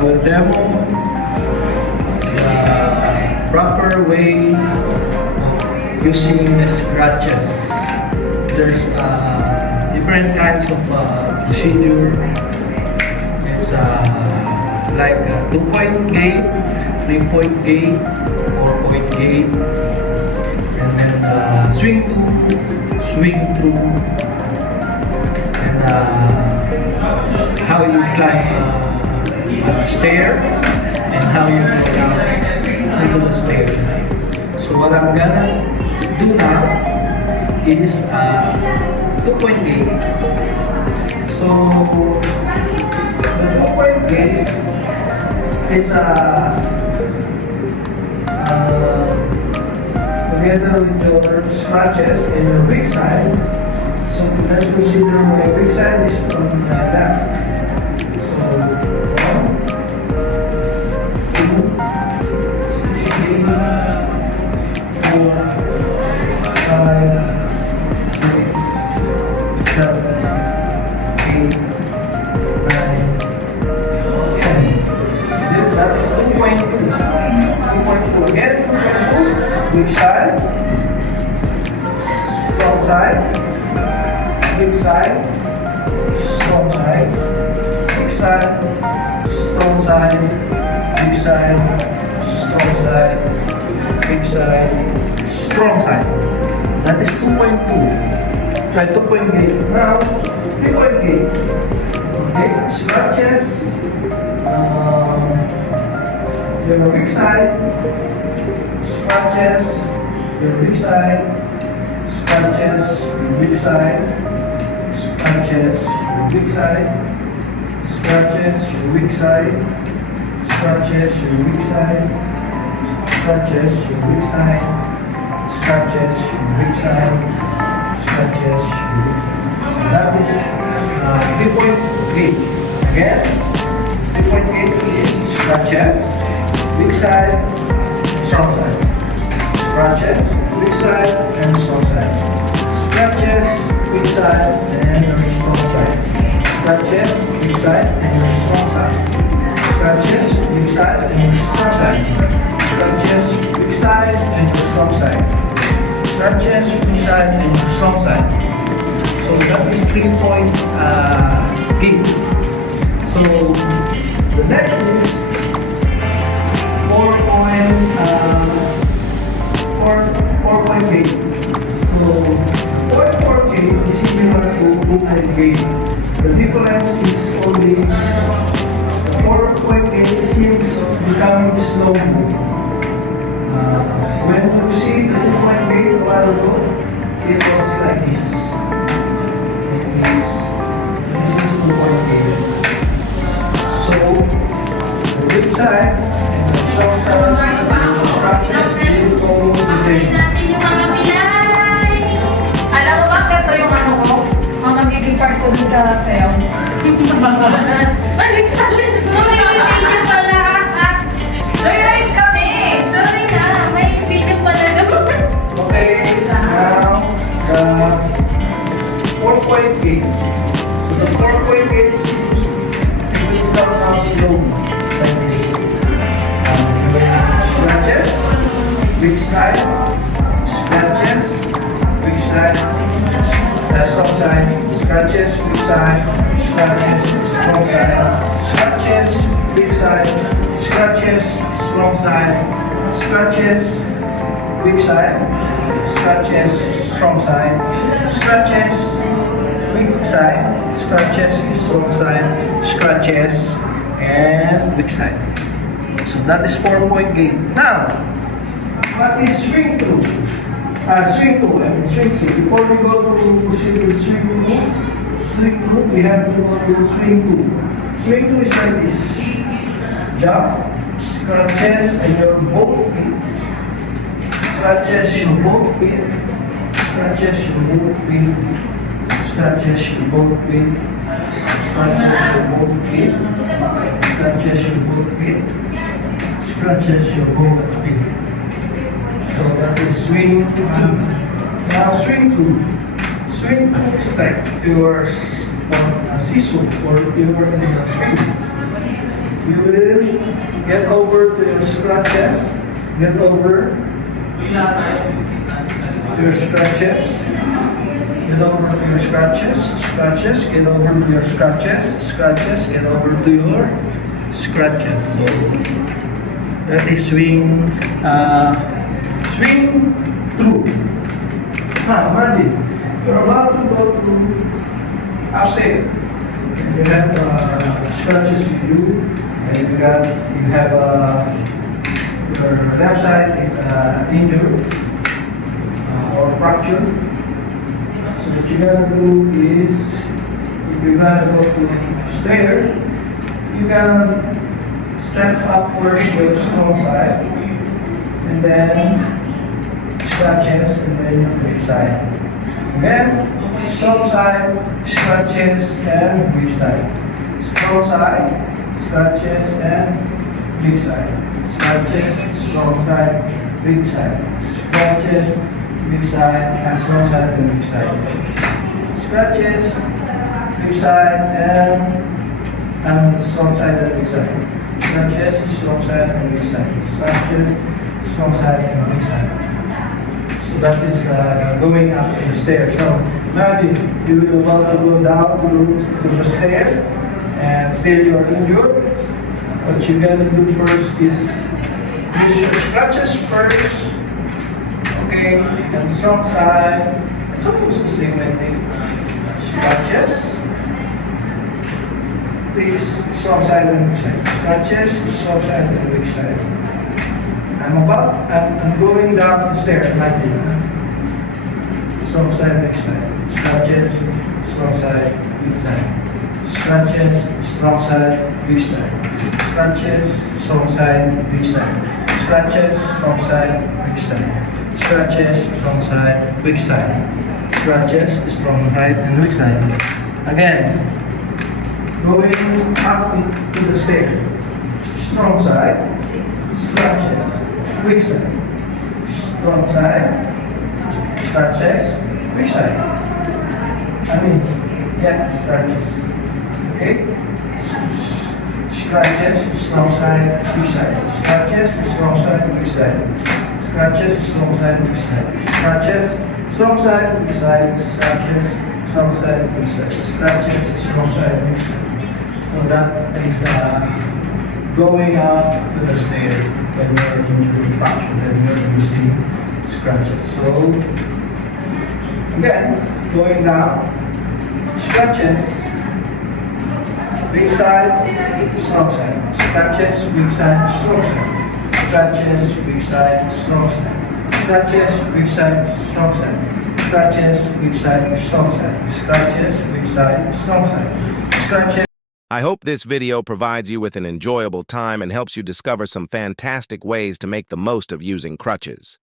I will demo the proper way of using the scratches. There's different kinds of procedure. It's like a 2-point gate, 3-point gate, 4-point gate, and then swing to, swing through, and how you climb a stair, and how you go down into the stair. So what I'm gonna do now is 2-point gate. So the 2-point gate is together with your scratches and your weak side. So let's consider my weak side is on the left. So 1, 2, 3, 4, 5, 6, 7, 8, 9, 10. That is 2.2. 2.2 again. 2.2. Weak side. Strong side. Weak side. Strong side. Weak side. Strong side. Weak side. Strong side. Weak side. Strong side. That is 2.2. Try 2-point gate. Now, 3-point gate. Okay, scratches. Your weak side. Scratches. Your weak side. Scratches. Your weak side. Scratches. Your weak side. Scratches. Your weak side. Scratches. Your weak side. Scratches. Your weak side. Scratches. Your weak side. Scratches. Your weak side. So that is 3-point gate. Again, 3-point gate is scratches, weak side, strong side. Scratches, weak side, and strong side. Scratches, weak side, and strong side. Scratches, weak side, and strong side. Scratches, weak side, and strong side. Scratches, weak side, and strong side. Scratches, weak side, and strong side. So that is 3-point gate. So the next is 4-point gate. So 4-point gate is similar to 2-point gate. The difference is only the 4-point gate seems becoming slow. When you see the 2-point gate a while ago, it was like this. This is 2-point gate. So the weak side and the strong side practice is almost the same. Alam mo ba, ito yung ano ko? Ang magiging part ko dun sa sayaw. Balik challenge mo na yung video pala. Joyride kami. Sorry na, may video pala naman. Okay, now the 4-point gate. So the 4-point gate seems to be now slow. Scratches, weak side, scratches, weak side, strong side, scratches, weak side, scratches, strong side, scratches, weak side, scratches, strong side, scratches, weak side, scratches, strong side, scratches, weak side, scratches, strong side, scratches, and weak side. So that is 4-point gate. Now, what is swing through? Swing through. Before we go to swing through, we have to go to swing through. Swing through is like this. Jump, scratches, and your both feet. Scratches your both feet. Scratches your both feet. Scratches your both feet. Scratches your both feet. Scratches your both feet. Scratches your both feet. So that is swing to two. Now swing to. Swing to is like your seesaw or you're in a swing. you will get over to your scratches, get over to your scratches, get over to your scratches, scratches, get over to your scratches, scratches, get over to your scratches. So that is swing through. Now imagine you're about to go to upstairs. You have scratches with you, and you have your left side is injured or fractured. So what you're gonna do is, if you're gonna go to stairs, you can step up first with strong side, and then scratches, and then weak side. Again, strong side, scratches, and weak side. Strong side, scratches, and weak side. Scratches, strong side, weak side. Scratches, weak side, and strong side, and weak side. Scratches, weak side, and strong side, and weak side. Scratches, strong side, and weak side. Scratches, strong side, and weak side. So that is going up the stairs. So imagine you will about to go down to the stair, and still you are injured. What you gotta do first is use your scratches first. Okay, and strong side. It's almost the same I think. Scratches. Please, strong side and weak side. Scratches, strong side and weak side. I'm going down the stairs like this. Strong side, weak side. Scratches, strong side, weak side. Scratches, strong side, weak side. Scratches, strong side, weak side. Scratches, strong side, weak side. Scratches, strong side, weak side. Scratches, strong side, and weak side. Again, going up to the stairs. Strong side, scratches, weak side. Strong side, scratches, weak side. Scratches. Okay? Scratches, strong side, weak side. Scratches, strong side, weak side. Scratches, strong side, weak side. Scratches, strong side, weak side. Scratches, strong side, weak side. Scratches, strong side, weak side. So that is going up to the stair when you're injured fracture and you're using scratches. So again, going down, scratches, weak side, strong side. Scratches, weak side, strong side. Scratches, weak side, strong side. Scratches, weak side, strong side. Scratches, weak side, strong side. Scratches, weak side, strong side. Scratches. I hope this video provides you with an enjoyable time and helps you discover some fantastic ways to make the most of using crutches.